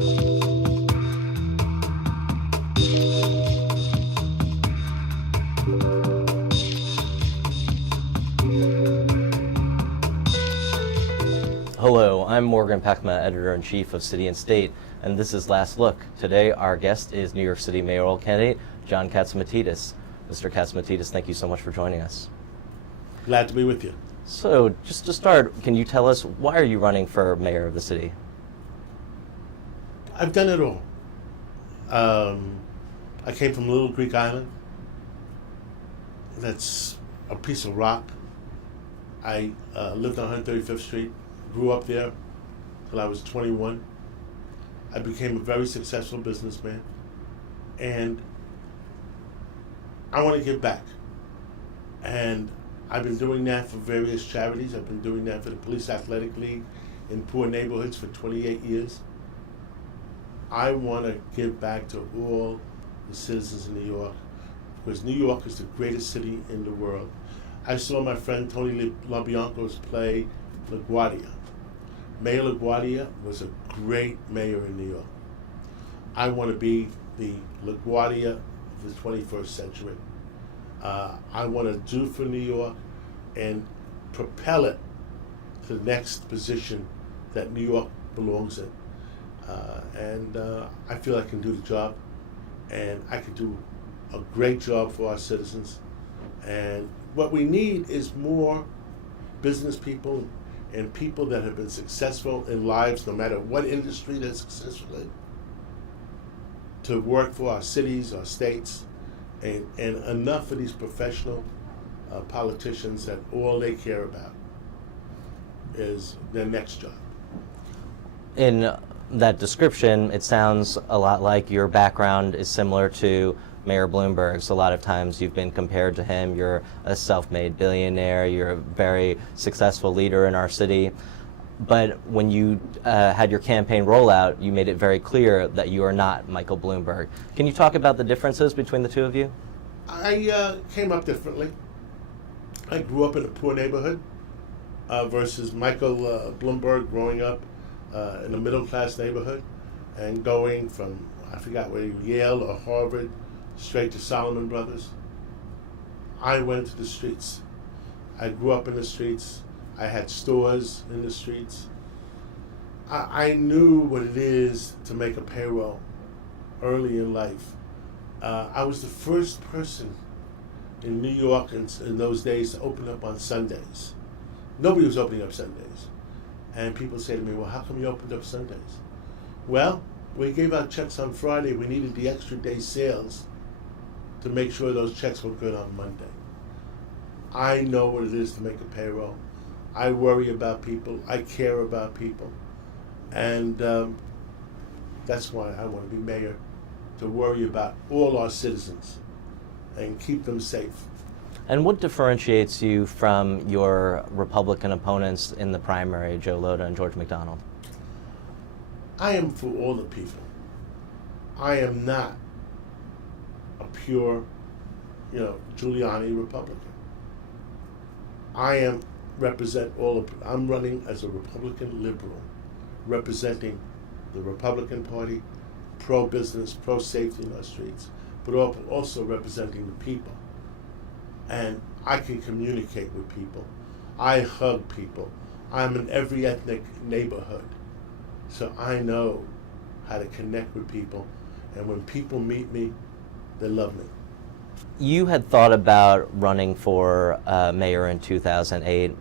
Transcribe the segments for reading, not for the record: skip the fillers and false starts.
Hello, I'm Morgan Pehme, Editor-in-Chief of City and State, and this is Last Look. Today, our guest is New York City mayoral candidate John Catsimatidis. Mr. Catsimatidis, thank you so much for joining us. Glad to be with you. So, just to start, can you tell us, why are you running for mayor of the city? I've done it all. I came from Little Greek Island. That's a piece of rock. I lived on 135th Street, grew up there till I was 21. I became a very successful businessman, and I want to give back. And I've been doing that for various charities. I've been doing that for the Police Athletic League in poor neighborhoods for 28 years. I want to give back to all the citizens of New York, because New York is the greatest city in the world. I saw my friend Tony LaBianco's play LaGuardia. Mayor LaGuardia was a great mayor in New York. I want to be the LaGuardia of the 21st century. I want to do for New York and propel it to the next position that New York belongs in. And I feel I can do the job, and I can do a great job for our citizens. And what we need is more business people and people that have been successful in lives, no matter what industry they're successful in, to work for our cities, our states, and enough of these professional politicians that all they care about is their next job. In that description, it sounds a lot like your background is similar to Mayor Bloomberg's. A lot of times you've been compared to him. You're a self-made billionaire. You're a very successful leader in our city. But when you had your campaign rollout, you made it very clear that you are not Michael Bloomberg. Can you talk about the differences between the two of you? I came up differently. I grew up in a poor neighborhood versus Michael Bloomberg growing up in a middle-class neighborhood and going from, I forgot where, Yale or Harvard, straight to Solomon Brothers. I went to the streets. I grew up in the streets. I had stores in the streets. I knew what it is to make a payroll early in life. I was the first person in New York in those days to open up on Sundays. Nobody was opening up Sundays. And people say to me, well, how come you opened up Sundays? Well, we gave out checks on Friday. We needed the extra day sales to make sure those checks were good on Monday. I know what it is to make a payroll. I worry about people. I care about people. And that's why I want to be mayor, to worry about all our citizens and keep them safe. And what differentiates you from your Republican opponents in the primary, Joe Lhota and George McDonald? I am for all the people. I am not a pure, Giuliani Republican. I represent I'm running as a Republican liberal, representing the Republican Party, pro-business, pro-safety in our streets, but also representing the people. And I can communicate with people. I hug people. I'm in every ethnic neighborhood. So I know how to connect with people. And when people meet me, they love me. You had thought about running for mayor in 2008.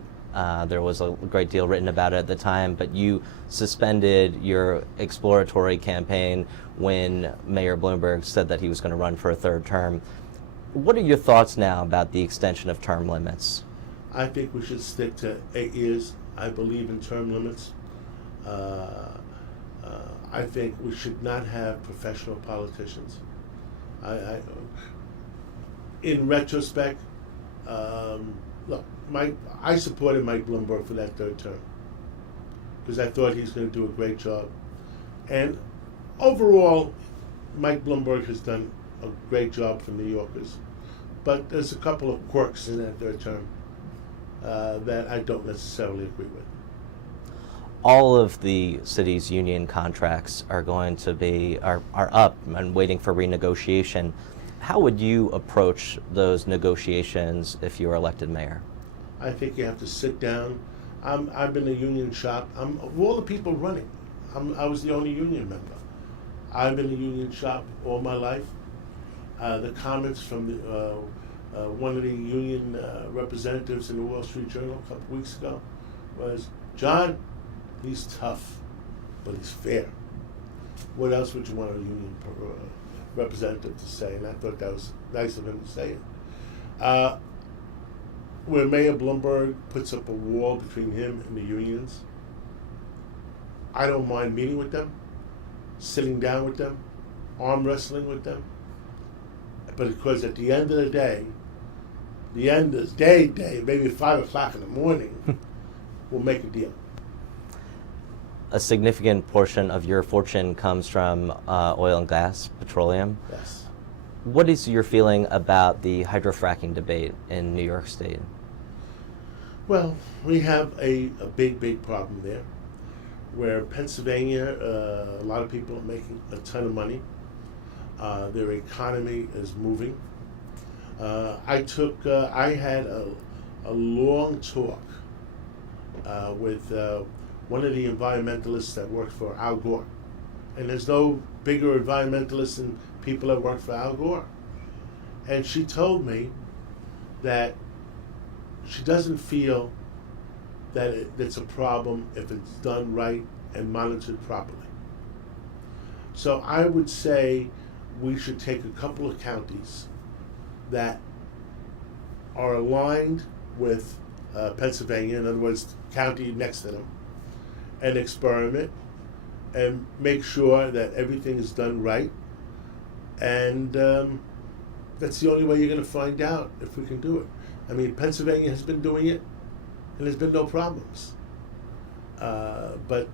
There was a great deal written about it at the time, but you suspended your exploratory campaign when Mayor Bloomberg said that he was going to run for a third term. What are your thoughts now about the extension of term limits? I think we should stick to 8 years. I believe in term limits. I think we should not have professional politicians. In retrospect, look, I supported Mike Bloomberg for that third term because I thought he's going to do a great job. And overall, Mike Bloomberg has done a great job for New Yorkers. But there's a couple of quirks in that third term that I don't necessarily agree with. all of the city's union contracts are going to be are up and waiting for renegotiation. How would you approach those negotiations if you were elected mayor? I think you have to sit down. I've been a union shop. Of all the people running, I was the only union member. I've been a union shop all my life. The comments from one of the union representatives in the Wall Street Journal a couple weeks ago was, John, he's tough, but he's fair. What else would you want a union representative to say? And I thought that was nice of him to say it. Where Mayor Bloomberg puts up a wall between him and the unions, I don't mind meeting with them, sitting down with them, arm wrestling with them. But because at the end of the day, maybe 5 o'clock in the morning, we'll make a deal. A significant portion of your fortune comes from oil and gas, petroleum. Yes. What is your feeling about the hydrofracking debate in New York State? Well, we have a big problem there, where Pennsylvania, a lot of people are making a ton of money. Their economy is moving. I had a long talk with one of the environmentalists that worked for Al Gore. And there's no bigger environmentalist than people that work for Al Gore. And she told me that she doesn't feel that it's a problem if it's done right and monitored properly. So I would say we should take a couple of counties that are aligned with Pennsylvania, in other words, county next to them, and experiment and make sure that everything is done right. And that's the only way you're going to find out if we can do it. I mean, Pennsylvania has been doing it, and there's been no problems. But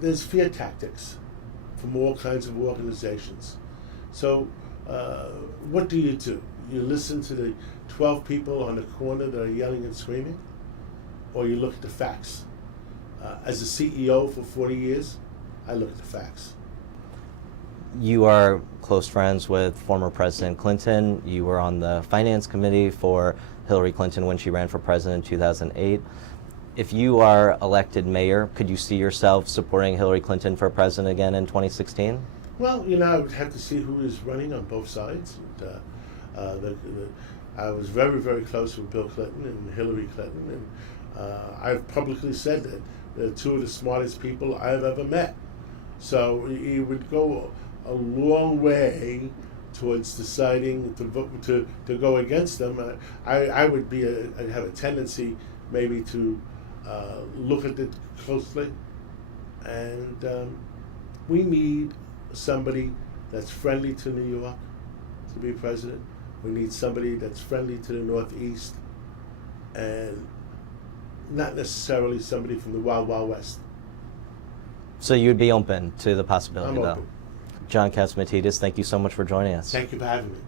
there's fear tactics from all kinds of organizations. So what do? You listen to the 12 people on the corner that are yelling and screaming, or you look at the facts? As a CEO for 40 years, I look at the facts. You are close friends with former President Clinton. You were on the finance committee for Hillary Clinton when she ran for president in 2008. If you are elected mayor, could you see yourself supporting Hillary Clinton for president again in 2016? Well, I would have to see who is running on both sides. I was very, very close with Bill Clinton and Hillary Clinton, and I've publicly said that they're two of the smartest people I've ever met. So it would go a long way towards deciding to vote, to go against them. I'd have a tendency maybe to look at it closely, and we need somebody that's friendly to New York to be president. We need somebody that's friendly to the Northeast, and not necessarily somebody from the Wild Wild West. So you'd be open to the possibility, I'm though? open. John Catsimatidis, thank you so much for joining us. Thank you for having me.